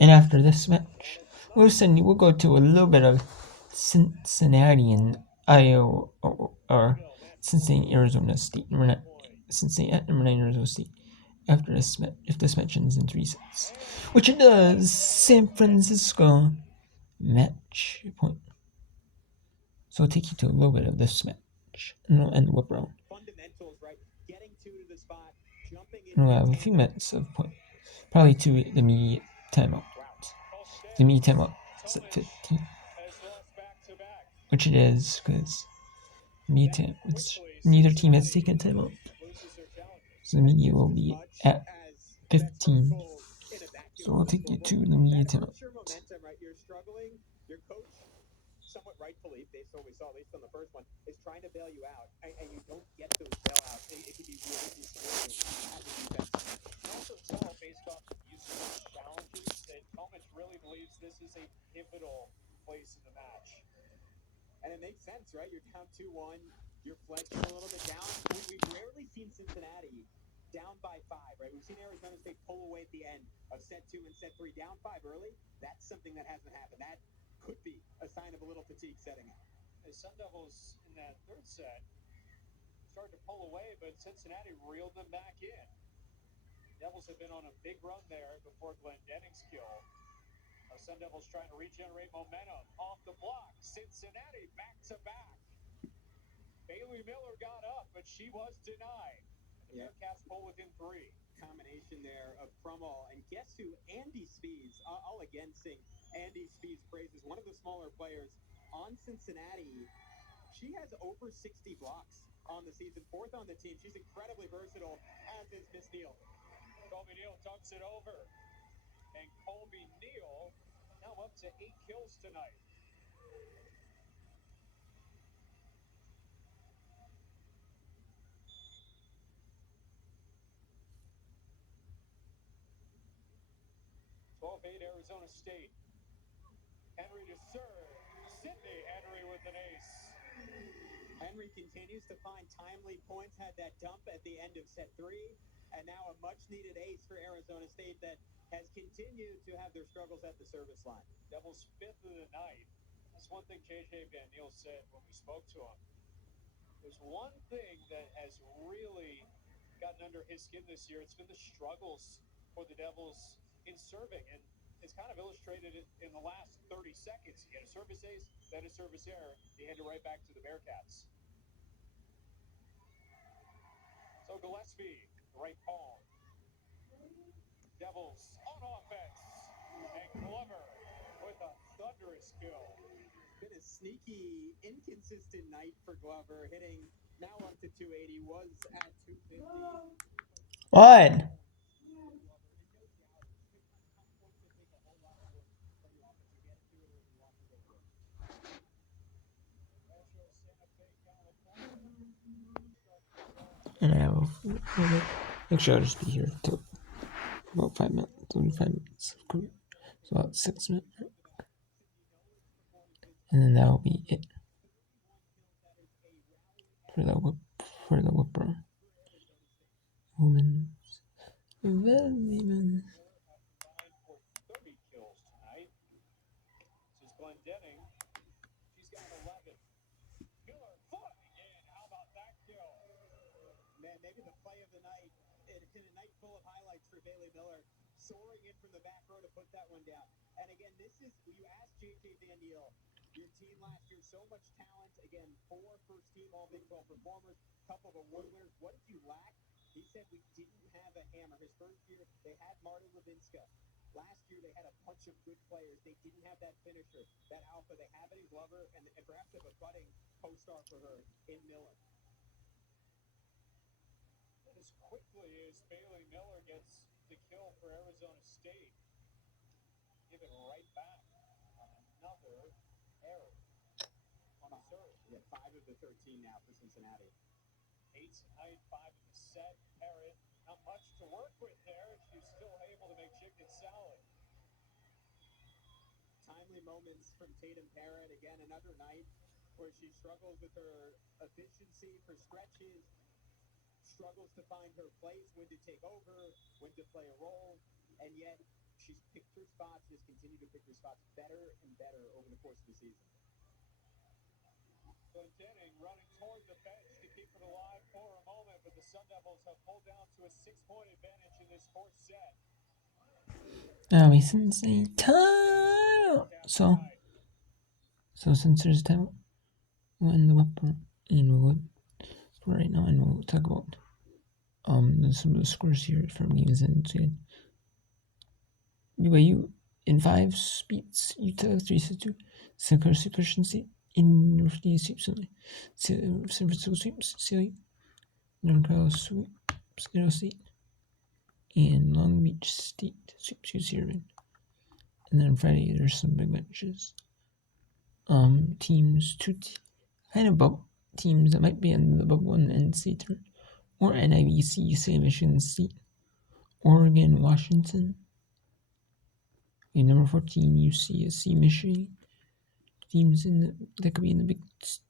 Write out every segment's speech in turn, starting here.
And after this match, we'll go to a little bit of Cincinnati and Iowa, or Cincinnati, Arizona State. Cincinnati, Arizona State. After this match, if this match ends in 3 sets, which it does, San Francisco match point. So I'll take you to a little bit of this match, and we'll end with round. We'll have a few minutes of point, probably to the immediate timeout. The immediate timeout is at 15, which it is because neither team has taken a timeout. So the media will be at 15. So I'll take you to the media timeout. Somewhat rightfully, based on what we saw, at least on the first one, is trying to bail you out, and you don't get those bailouts. It can be really discouraging as a defense. You also tell, based off the usage challenges, that Tomic really believes this is a pivotal place in the match. And it makes sense, right? You're down 2-1, you're fledgling a little bit down. We've rarely seen Cincinnati down by 5, right? We've seen Arizona State pull away at the end of set 2 and set 3, down 5 early. That's something that hasn't happened. That could be a sign of a little fatigue setting up. The Sun Devils in that third set started to pull away, but Cincinnati reeled them back in. Devils have been on a big run there before Glendenning's kill. The Sun Devils trying to regenerate momentum off the block. Cincinnati back to back. Bailey Miller got up, but she was denied. The Bearcats pull within 3. Combination there of Crummell and guess who? Andy Spees. I'll again sing Andy Spees' praises. One of the smaller players on Cincinnati. She has over 60 blocks on the season, 4th on the team. She's incredibly versatile, as is Miss Neal. Colby Neal dunks it over, and Colby Neal now up to 8 kills tonight. Arizona State. Henry to serve. Sydney Henry with an ace. Henry continues to find timely points. Had that dump at the end of set 3, and now a much-needed ace for Arizona State that has continued to have their struggles at the service line. Devils 5th of the night. That's one thing J.J. Van Niel said when we spoke to him. There's one thing that has really gotten under his skin this year. It's been the struggles for the Devils in serving, and it's kind of illustrated in the last 30 seconds. You get a service ace, then a service error. You hand it right back to the Bearcats. So Gillespie, right palm. Devils on offense, and Glover with a thunderous kill. Been a sneaky, inconsistent night for Glover, hitting now up to 280, was at 250. What? And I will actually I'll just be here till about 5 minutes, 5 minutes of career. So about 6 minutes. And then that'll be it for the whipper. Women's volleyball. Glendenning, she's got 11. Miller flying in. How about that kill? Man, maybe the play of the night. In a night full of highlights for Bailey Miller, soaring in from the back row to put that one down. And again, this is, you asked J.J. Van Niel, your team last year, so much talent. Again, 4 first-team All-Big 12 performers, couple of award winners. What did you lack? He said we didn't have a hammer. His first year, they had Marta Levinska. Last year, they had a bunch of good players. They didn't have that finisher, that alpha. They have it in Glover, and perhaps have a budding co-star for her in Miller. As quickly as Bailey Miller gets the kill for Arizona State, give it right back on another error on a serve. Yeah, 5 of the 13 now for Cincinnati. 8 tonight, 5 in the set. Parrott, not much to work with there. She's still able to make chicken salad. Timely moments from Tatum Parrott. Again, another night where she struggles with her efficiency for stretches, struggles struggles to find her place, when to take over, when to play a role, and yet she's picked her spots, has continued to pick her spots better and better over the course of the season. Inning running toward the bench to keep it alive for a moment, but the Sun Devils have pulled down to a 6-point advantage in this fourth set. Now we sensei time. So since there's time, we'll end the weapon and we'll go for right now, and we'll talk about some of the scores here from games and BYU in 5 beats Utah 3-2. Santa Christian State in University sweeps only. San Francisco sweeps CLU. North Carolina sweeps Idaho State. And Long Beach State sweeps UC Irvine. And then Friday there's some big matches. Teams kind of bubble teams that might be in the bubble in the NCAA tournament, or NIVC, UCLA, Michigan State, Oregon, Washington. And number 14, UCSC, Michigan. Teams that could be in the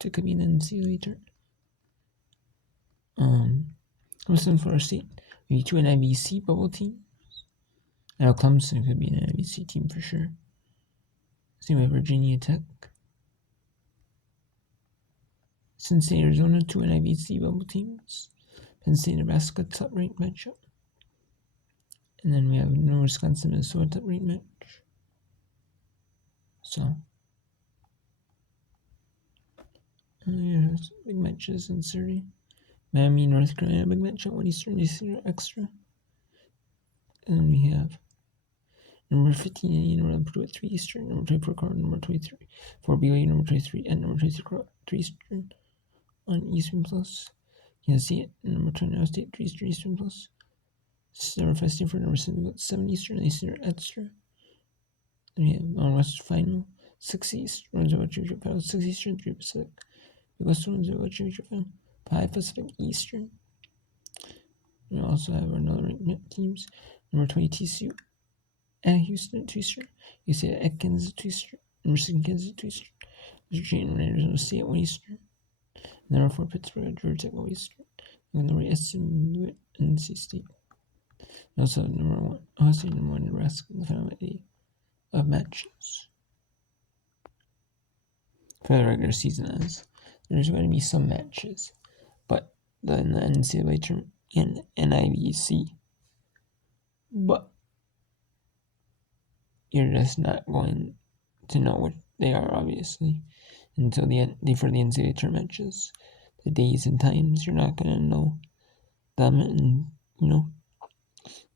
NCAA tournament. Clemson, Florida State, maybe 2 NIVC bubble teams. Now Clemson could be an NIVC team for sure. Same with Virginia Tech. Cincinnati, Arizona, 2 NIVC bubble teams. Penn State, Nebraska, top ranked matchup. And then we have no Wisconsin, Minnesota, top ranked match. So, yeah, big matches in Saturday. Miami, North Carolina, big match at 1 Eastern, extra. And then we have number 15, Indiana, Purdue at 3 Eastern, number 24, Colorado, number 23, for BYU, number 23, and number 23, 3 Eastern on Eastern Plus. Kansas State, number 29, State, 3 Eastern, Eastern Plus. Number 5, Stanford, number 7 Eastern, Eastern extra. Then we have Mountain West Final, 6 East, Roosevelt Championship Final, 6 Eastern, 3 Pacific. The West Roosevelt Championship Final, 5 Pacific Eastern. We also have another ranked teams, number 20 TCU at Houston at 2 Eastern, UCLA at Kansas at 2 Eastern, number 6 Kansas at 2 Eastern, Virginia Arizona State at 1 Eastern, number 4 Pittsburgh at Georgia at 1 Eastern, and number 8 SMU at NC State. And also number 1 Ohio State, number 1 Nebraska in the final day of matches. For the regular season, as there's going to be some matches, but in the NCAA tournament and NIVC, but you're just not going to know what they are, obviously, until for the NCAA tournament matches. The days and times, you're not going to know them, and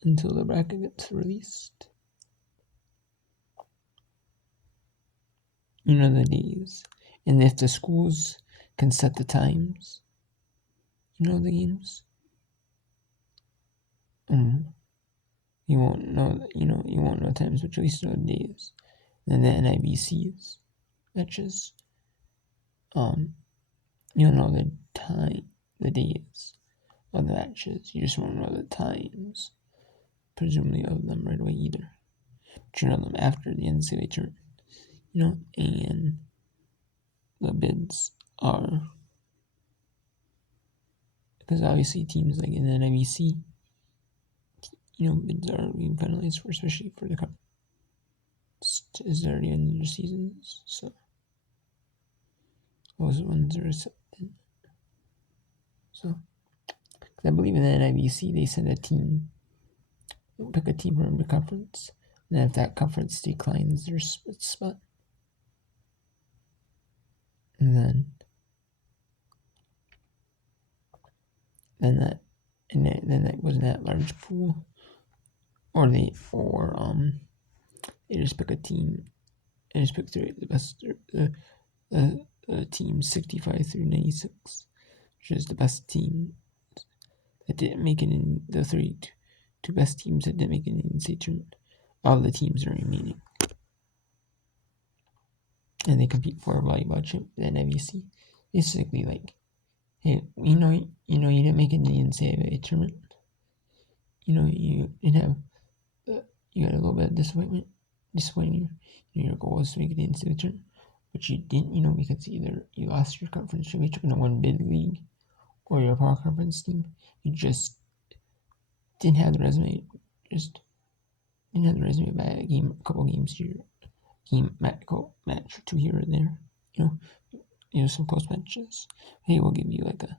until the bracket gets released. The days, and if the schools can set the times, the games, you won't know. You won't know times, but at least know the days. And then the NIVCs matches, you'll know the time, the days of the matches. You just won't know the times, presumably, of them right away either. But you know them after the NCAA tournament. And the bids are, because obviously teams like in the NIVC, bids are being finalized for, especially for the cup. Is already in their seasons, so those ones are accepted. So, I believe in the NIVC, they send a team, pick a team from the conference, and if that conference declines their spot, and then that goes in that large pool, or they just pick a team and just pick the best team 65 through 96, which is the best team that didn't make it in the two best teams that didn't make it in the NCAA tournament. All the teams are remaining, and they compete for a volleyball champ, the NIVC. Basically, like, hey, you didn't make it in the NCAA tournament. You didn't have, you got a little bit of disappointing. Your goal was to make it into the tournament, but you didn't. Because either you lost your conference championship in a one bid league, or your power conference team, you just didn't have the resume, just didn't have the resume by a couple games here, match or two here or there, some close matches. Hey, we'll give you like a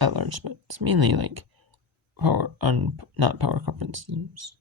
at large, but it's mainly like not power conference teams.